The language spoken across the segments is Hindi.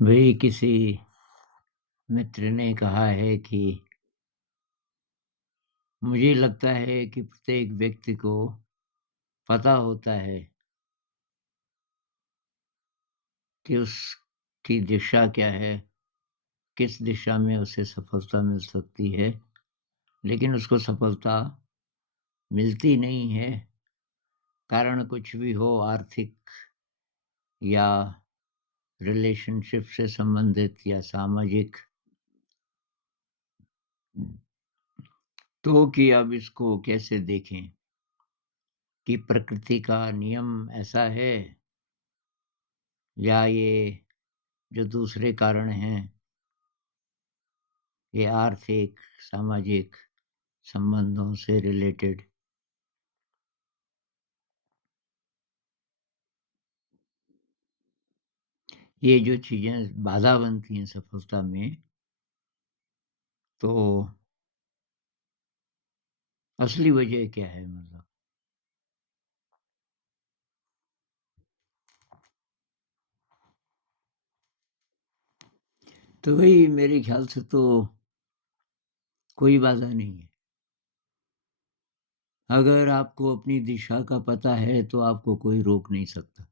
वही किसी मित्र ने कहा है कि मुझे लगता है कि प्रत्येक व्यक्ति को पता होता है कि उसकी दिशा क्या है, किस दिशा में उसे सफलता मिल सकती है, लेकिन उसको सफलता मिलती नहीं है। कारण कुछ भी हो, आर्थिक या रिलेशनशिप से संबंधित या सामाजिक। तो कि अब इसको कैसे देखें कि प्रकृति का नियम ऐसा है या ये जो दूसरे कारण हैं, ये आर्थिक, सामाजिक संबंधों से रिलेटेड। ये जो चीज़ें बाधा बनती हैं सफलता में, तो असली वजह क्या है मतलब? तो वही मेरे ख़्याल से तो कोई बाधा नहीं है। अगर आपको अपनी दिशा का पता है, तो आपको कोई रोक नहीं सकता।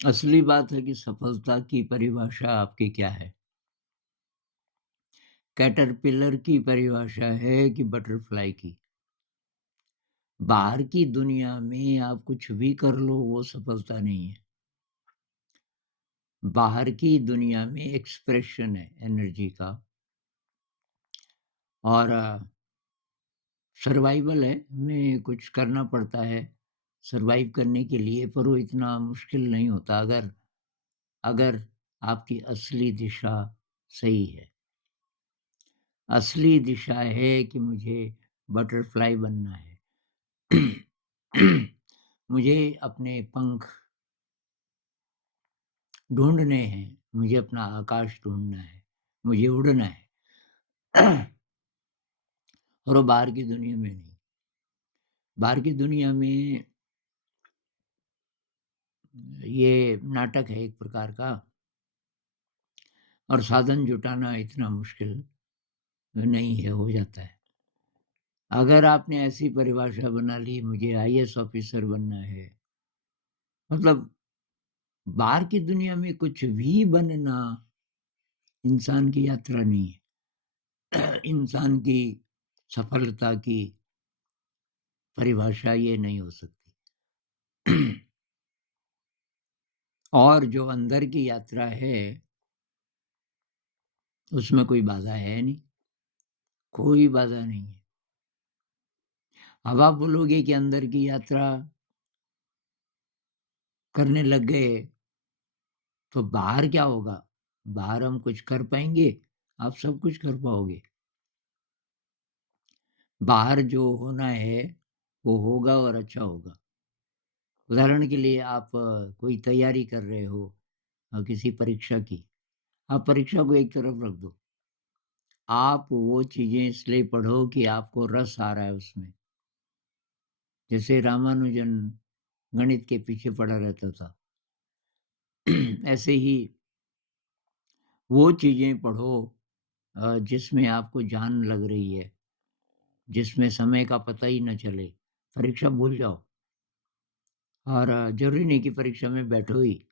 असली बात है कि सफलता की परिभाषा आपकी क्या है? कैटरपिलर की परिभाषा है कि बटरफ्लाई की? बाहर की दुनिया में आप कुछ भी कर लो, वो सफलता नहीं है। बाहर की दुनिया में एक्सप्रेशन है एनर्जी का और सर्वाइवल है, हमें कुछ करना पड़ता है सर्वाइव करने के लिए, पर वो इतना मुश्किल नहीं होता अगर अगर आपकी असली दिशा सही है। असली दिशा है कि मुझे बटरफ्लाई बनना है। मुझे अपने पंख ढूँढने हैं, मुझे अपना आकाश ढूँढना है, मुझे उड़ना है। और वो बाहर की दुनिया में नहीं। बाहर की दुनिया में ये नाटक है एक प्रकार का और साधन जुटाना इतना मुश्किल नहीं है, हो जाता है। अगर आपने ऐसी परिभाषा बना ली मुझे आईएएस ऑफ़िसर बनना है, मतलब बाहर की दुनिया में कुछ भी बनना इंसान की यात्रा नहीं है। इंसान की सफलता की परिभाषा ये नहीं हो सकती। और जो अंदर की यात्रा है, उसमें कोई बाधा है नहीं, कोई बाधा नहीं है। अब आप बोलोगे कि अंदर की यात्रा करने लग गए, तो बाहर क्या होगा? बाहर हम कुछ कर पाएँगे? आप सब कुछ कर पाओगे। बाहर जो होना है, वो होगा और अच्छा होगा। उदाहरण के लिए आप कोई तैयारी कर रहे हो किसी परीक्षा की, आप परीक्षा को एक तरफ रख दो। आप वो चीज़ें इसलिए पढ़ो कि आपको रस आ रहा है उसमें। जैसे रामानुजन गणित के पीछे पड़ा रहता था। ऐसे ही वो चीज़ें पढ़ो जिसमें आपको जान लग रही है, जिसमें समय का पता ही ना चले। परीक्षा भूल जाओ और ज़रूरी नहीं कि परीक्षा में बैठो ही।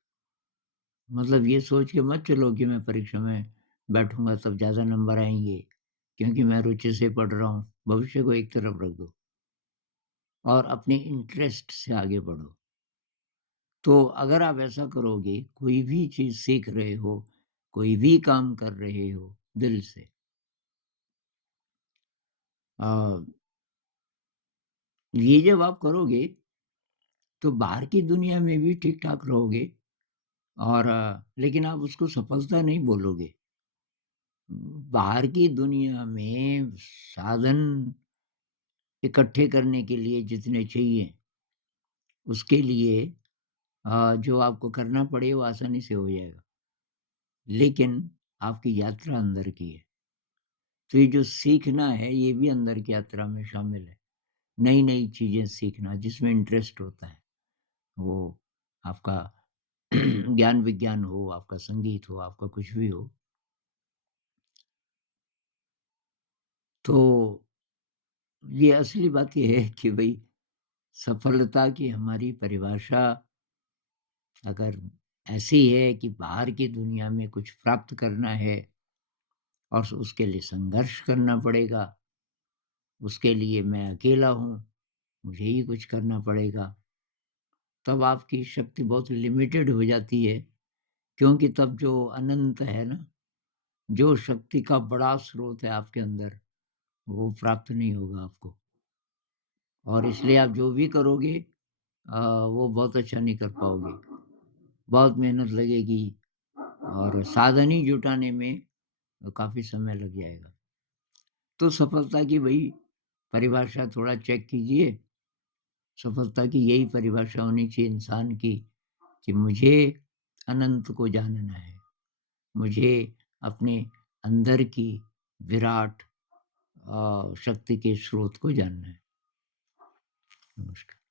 मतलब ये सोच के मत चलो कि मैं परीक्षा में बैठूँगा तब ज़्यादा नंबर आएँगे, क्योंकि मैं रुचि से पढ़ रहा हूँ। भविष्य को एक तरफ रख दो और अपने इंटरेस्ट से आगे बढ़ो। तो अगर आप ऐसा करोगे, कोई भी चीज़ सीख रहे हो, कोई भी काम कर रहे हो दिल से, अ, ये जब आप करोगे, तो बाहर की दुनिया में भी ठीक-ठाक रहोगे और लेकिन आप उसको सफलता नहीं बोलोगे। बाहर की दुनिया में साधन इकट्ठे करने के लिए जितने चाहिए, उसके लिए जो आपको करना पड़े वो आसानी से हो जाएगा। लेकिन आपकी यात्रा अंदर की है। तो ये जो सीखना है, ये भी अंदर की यात्रा में शामिल है। नई-नई चीज़ें सीखना जिसमें इंटरेस्ट होता है। वो आपका ज्ञान विज्ञान हो, आपका संगीत हो, आपका कुछ भी हो। तो ये असली बात ये है कि भई सफलता की हमारी परिभाषा अगर ऐसी है कि बाहर की दुनिया में कुछ प्राप्त करना है और उसके लिए संघर्ष करना पड़ेगा, उसके लिए मैं अकेला हूँ, मुझे ही कुछ करना पड़ेगा, तब आपकी शक्ति बहुत लिमिटेड हो जाती है, क्योंकि तब जो अनंत है ना, जो शक्ति का बड़ा स्रोत है आपके अंदर, वो प्राप्त नहीं होगा आपको। और इसलिए आप जो भी करोगे वो बहुत अच्छा नहीं कर पाओगे। बहुत मेहनत लगेगी और साधन ही जुटाने में काफ़ी समय लग जाएगा। तो सफलता की वही परिभाषा थोड़ा चेक कीजिए। सफलता की यही परिभाषा होनी चाहिए इंसान की कि मुझे अनंत को जानना है। मुझे अपने अंदर की विराट शक्ति के स्रोत को जानना है। नमस्कार।